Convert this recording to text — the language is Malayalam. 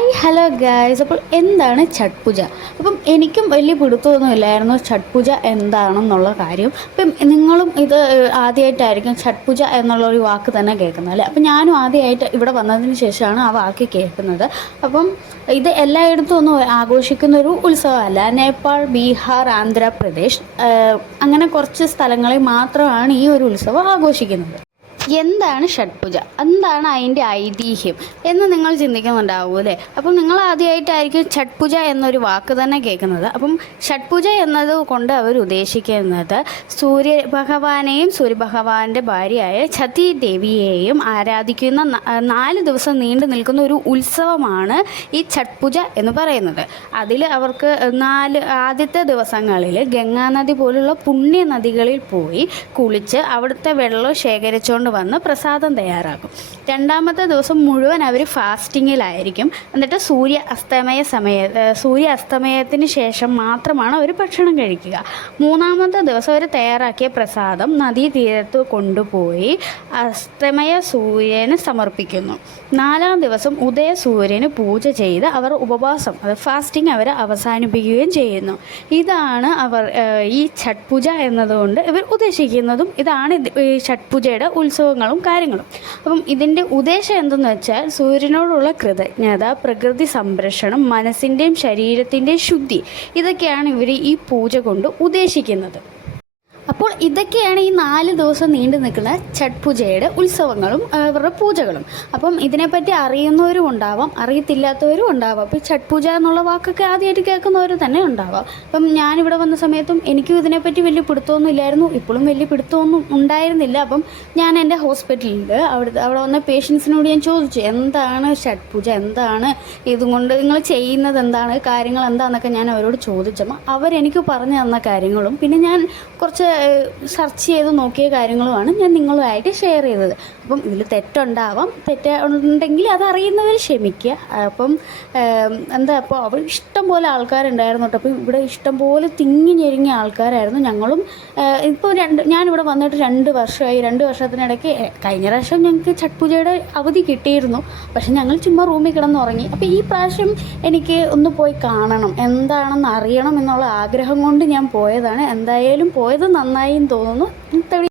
Hi hello guys. അപ്പോൾ എന്താണ് ഛഠ് പൂജ? അപ്പം എനിക്കും വലിയ പിടുത്തമൊന്നുമില്ലായിരുന്നു ഛഠ് പൂജ എന്താണെന്നുള്ള കാര്യം. അപ്പം നിങ്ങളും ഇത് ആദ്യമായിട്ടായിരിക്കും ഛഠ് പൂജ എന്നുള്ളൊരു വാക്ക് തന്നെ കേൾക്കുന്നത് അല്ലേ? അപ്പം ഞാനും ആദ്യമായിട്ട് ഇവിടെ വന്നതിന് ശേഷമാണ് ആ വാക്ക് കേൾക്കുന്നത്. അപ്പം ഇത് എല്ലായിടത്തും ഒന്നും ആഘോഷിക്കുന്ന ഒരു ഉത്സവമല്ല. നേപ്പാൾ, ബീഹാർ, ആന്ധ്രാപ്രദേശ് അങ്ങനെ കുറച്ച് സ്ഥലങ്ങളിൽ മാത്രമാണ് ഈ ഒരു ഉത്സവം ആഘോഷിക്കുന്നത്. എന്താണ് ഛഠ് പൂജ, എന്താണ് അതിൻ്റെ ഐതിഹ്യം എന്ന് നിങ്ങൾ ചിന്തിക്കുന്നുണ്ടാവും അല്ലേ? അപ്പം നിങ്ങൾ ആദ്യമായിട്ടായിരിക്കും ഛഠ് പൂജ എന്നൊരു വാക്ക് തന്നെ കേൾക്കുന്നത്. അപ്പം ഛഠ് പൂജ എന്നത് കൊണ്ട് അവർ ഉദ്ദേശിക്കുന്നത് സൂര്യഭഗവാനെയും സൂര്യഭഗവാന്റെ ഭാര്യയായ ഛതി ദേവിയെയും ആരാധിക്കുന്ന 4 ദിവസം നീണ്ടു നിൽക്കുന്ന ഒരു ഉത്സവമാണ് ഈ ഛഠ് പൂജ എന്ന് പറയുന്നത്. അതിൽ അവർക്ക് ആദ്യത്തെ ദിവസങ്ങളിൽ ഗംഗാനദി പോലുള്ള പുണ്യ നദികളിൽ പോയി കുളിച്ച് അവിടുത്തെ വെള്ളം ശേഖരിച്ചുകൊണ്ട് വന്ന് പ്രസാദം തയ്യാറാക്കും. രണ്ടാമത്തെ ദിവസം മുഴുവൻ അവർ ഫാസ്റ്റിങ്ങിലായിരിക്കും. എന്നിട്ട് സൂര്യ അസ്തമയത്തിന് ശേഷം മാത്രമാണ് അവർ ഭക്ഷണം കഴിക്കുക. മൂന്നാമത്തെ ദിവസം അവർ തയ്യാറാക്കിയ പ്രസാദം നദീതീരത്ത് കൊണ്ടുപോയി അസ്തമയ സൂര്യന് സമർപ്പിക്കുന്നു. 4-ാം ദിവസം ഉദയ സൂര്യന് പൂജ ചെയ്ത് അവർ ഉപവാസം, ഫാസ്റ്റിംഗ് അവർ അവസാനിപ്പിക്കുകയും ചെയ്യുന്നു. ഇതാണ് അവർ ഈ ഛഠ് പൂജ എന്നതുകൊണ്ട് ഇവർ ഉദ്ദേശിക്കുന്നതും. ഇതാണ് ഈ ഛഠ് പൂജയുടെ ഉത്സവങ്ങളും കാര്യങ്ങളും. അപ്പം ഇതിൻ്റെ ഉദ്ദേശം എന്തെന്ന് വെച്ചാൽ സൂര്യനോടുള്ള കൃതജ്ഞത, പ്രകൃതി സംരക്ഷണം, മനസ്സിൻ്റെയും ശരീരത്തിൻ്റെയും ശുദ്ധി, ഇതൊക്കെയാണ് ഇവർ ഈ പൂജ കൊണ്ട് ഉദ്ദേശിക്കുന്നത്. അപ്പോൾ ഇതൊക്കെയാണ് ഈ 4 ദിവസം നീണ്ടു നിൽക്കുന്ന ഛഠ് പൂജയുടെ ഉത്സവങ്ങളും അവരുടെ പൂജകളും. അപ്പം ഇതിനെപ്പറ്റി അറിയുന്നവരും ഉണ്ടാവാം, അറിയത്തില്ലാത്തവരും ഉണ്ടാവാം. അപ്പോൾ ഛഠ് പൂജ എന്നുള്ള വാക്കൊക്കെ ആദ്യമായിട്ട് കേൾക്കുന്നവർ തന്നെ ഉണ്ടാവാം. അപ്പം ഞാനിവിടെ വന്ന സമയത്തും എനിക്കും ഇതിനെപ്പറ്റി വലിയ പിടുത്തമൊന്നും ഇല്ലായിരുന്നു, ഇപ്പോഴും വലിയ പിടുത്തമൊന്നും ഉണ്ടായിരുന്നില്ല. അപ്പം ഞാൻ എൻ്റെ ഹോസ്പിറ്റലിൽ അവിടെ വന്ന പേഷ്യൻസിനോട് ഞാൻ ചോദിച്ചു, എന്താണ് ഛഠ് പൂജ, എന്താണ് ഇതുകൊണ്ട് നിങ്ങൾ ചെയ്യുന്നത്, എന്താണ് കാര്യങ്ങൾ എന്താണെന്നൊക്കെ ഞാൻ അവരോട് ചോദിച്ചപ്പോൾ അവരെനിക്ക് പറഞ്ഞു തന്ന കാര്യങ്ങളും പിന്നെ ഞാൻ കുറച്ച് സെർച്ച് ചെയ്ത് നോക്കിയ കാര്യങ്ങളുമാണ് ഞാൻ നിങ്ങളുമായിട്ട് ഷെയർ ചെയ്തത്. അപ്പം ഇതിൽ തെറ്റുണ്ടെങ്കിൽ അതറിയുന്നവർ ക്ഷമിക്കുക. അപ്പം അപ്പോൾ അവിടെ ഇഷ്ടം പോലെ ആൾക്കാരുണ്ടായിരുന്നു കേട്ടോ. അപ്പം ഇവിടെ ഇഷ്ടം പോലെ തിങ്ങി ഞെരുങ്ങിയ ആൾക്കാരായിരുന്നു. ഞങ്ങളും ഇപ്പോൾ ഞാനിവിടെ വന്നിട്ട് 2 വർഷമായി. 2 വർഷത്തിനിടയ്ക്ക് കഴിഞ്ഞ പ്രാവശ്യം ഞങ്ങൾക്ക് ഛഠ് പൂജയുടെ അവധി കിട്ടിയിരുന്നു, പക്ഷെ ഞങ്ങൾ ചുമ്മാ റൂമിൽ കിടന്നുറങ്ങി. അപ്പോൾ ഈ പ്രാവശ്യം എനിക്ക് ഒന്ന് പോയി കാണണം, എന്താണെന്ന് അറിയണം എന്നുള്ള ആഗ്രഹം കൊണ്ട് ഞാൻ പോയതാണ്. എന്തായാലും പോയത് നന്നായി തോന്നുന്നു.